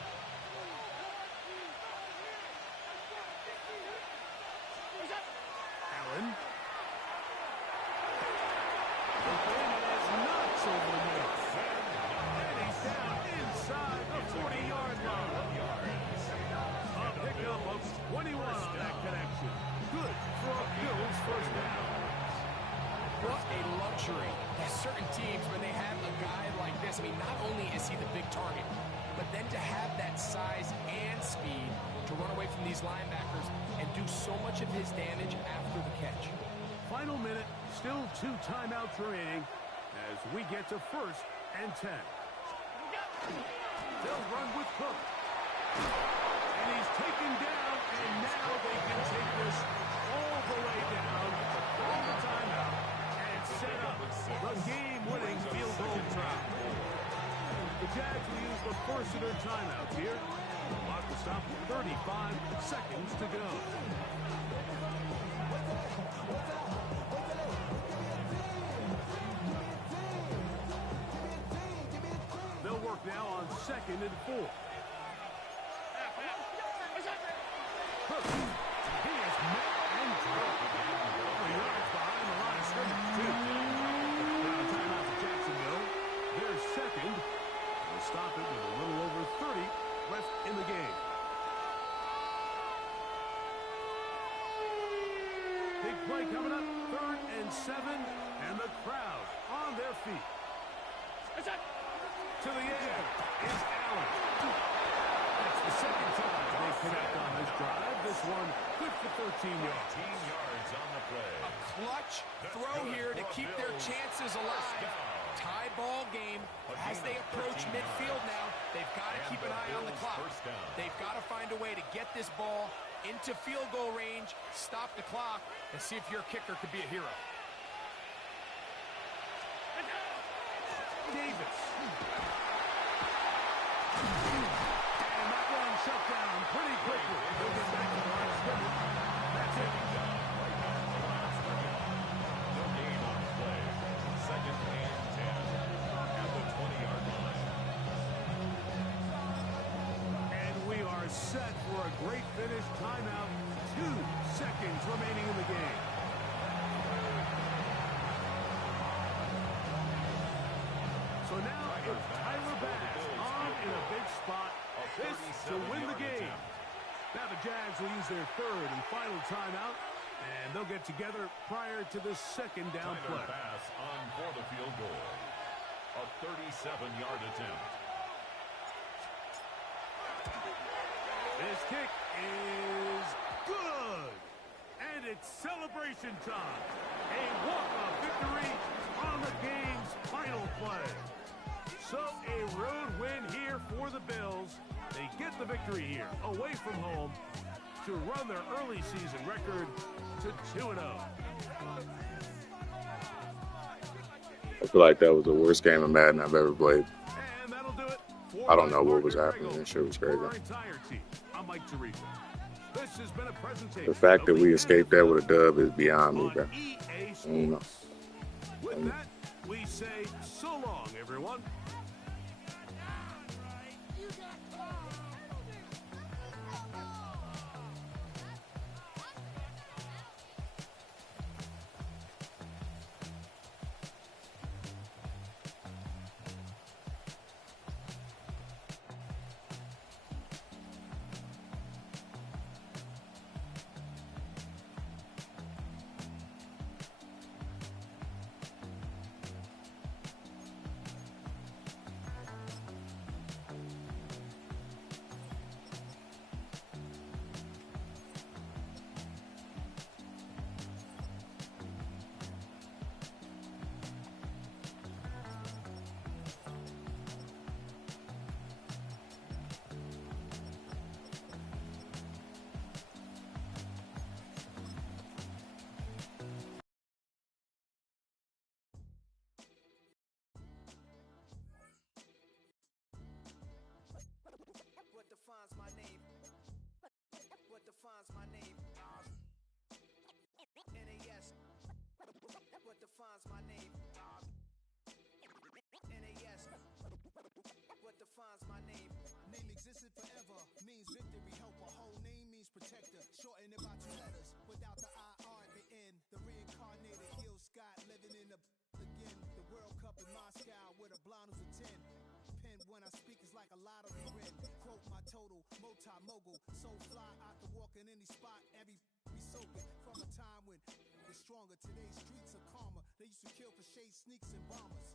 Allen. O'Brien knocks over the middle. And he's down inside the 40-yard line. A pickup of 21 on that connection. Good for a Bills first down. What a luxury. There's certain teams, when they have a guy like this, I mean, not only is he the big target, but then to have that size and speed to run away from these linebackers and do so much of his damage after the catch. Final minute, still 2 timeouts remaining as we get to 1st and 10. They'll run with Cook. And he's taken down, and now they can take this all the way down, call the timeout, and set up the game-winning field goal try. The Jags will use the first of their timeouts here. The clock will stop with 35 seconds to go. They'll work now on 2nd and 4. Cook, he is met and dropped. 3 yards behind the line of scrimmage, too. Now timeout to Jacksonville. Their 2nd. They'll stop it with a little over 30 left in the game. Big play coming up. 3rd and 7. And the crowd on their feet. To the air is Allen. That's the 2nd time they connect on this drive. This one good for 13 yards. 13 yards on the play. A clutch throw here to keep their chances alive. Tie ball game as they approach midfield now. They've got to keep an eye on the clock. They've got to find a way to get this ball into field goal range, stop the clock, and see if your kicker could be a hero. Davis. And that one shut down pretty quickly. He'll get back to the line of scrimmage. That's it. No gain on the play. 2nd and 10 at the 20-yard line. And we are set for a great finish. Timeout. 2 seconds remaining in the game. So now it's Tyler Bass on in a big spot. This to win the game. Now the Jags will use their 3rd and final timeout, and they'll get together prior to the 2nd down play. Tyler Bass on for the field goal. A 37-yard attempt. This kick is good. And it's celebration time. A walk-off victory on the game's final play. So a road win here for the Bills. They get the victory here, away from home, to run their early season record to 2-0. I feel like that was the worst game of Madden I've ever played. And that'll do it. I don't know what was happening. That shit was crazy. For our entire team, I'm Mike Tirico. This has been a presentation. The fact that we escaped that with a dub is beyond me, bro. on EA I don't know. Sports. With that, we say so long, everyone. defines my name? NAS. What defines my name? NAS. What defines my name? Name existed forever, means victory, helper. Whole name means protector. Shorten it by 2 letters, without the IR at the end. The reincarnated Gil Scott living in the again. The World Cup in Moscow with a blonde who's a 10. Pen when I speak is like a lottery win. Quote my total, multi-mogul. So fly, I can walk in any spot. Every soaking from a time when they're stronger. Today's streets are calmer. They used to kill for shade, sneaks, and bombers.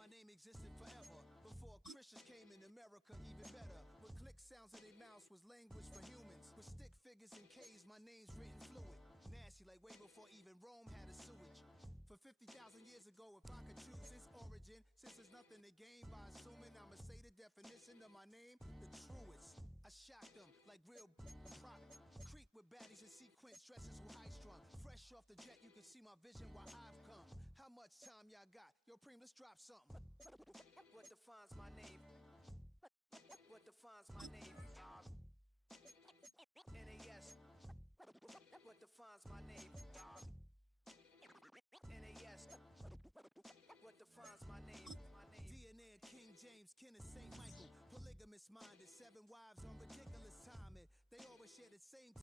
My name existed forever before Christians came in America, even better. With click sounds in their mouths was language for humans. With stick figures and K's, my name's written fluid. Nasty like way before even Rome had a sewage. For 50,000 years ago, if I could choose its origin, since there's nothing to gain by assuming, I'ma say the definition of my name, the truest. I shocked them like real product. Creep with baddies in sequence, dresses with high strung. Fresh off the jet, you can see my vision where I've come. How much time y'all got? Yo, Preem, let's drop something. What defines my name? What defines my name? NAS. What defines my name? NAS. What defines my name? DNA of King James, kin of St. Michael. Polygamous minded, 7 wives on ridiculous timing. They always share the same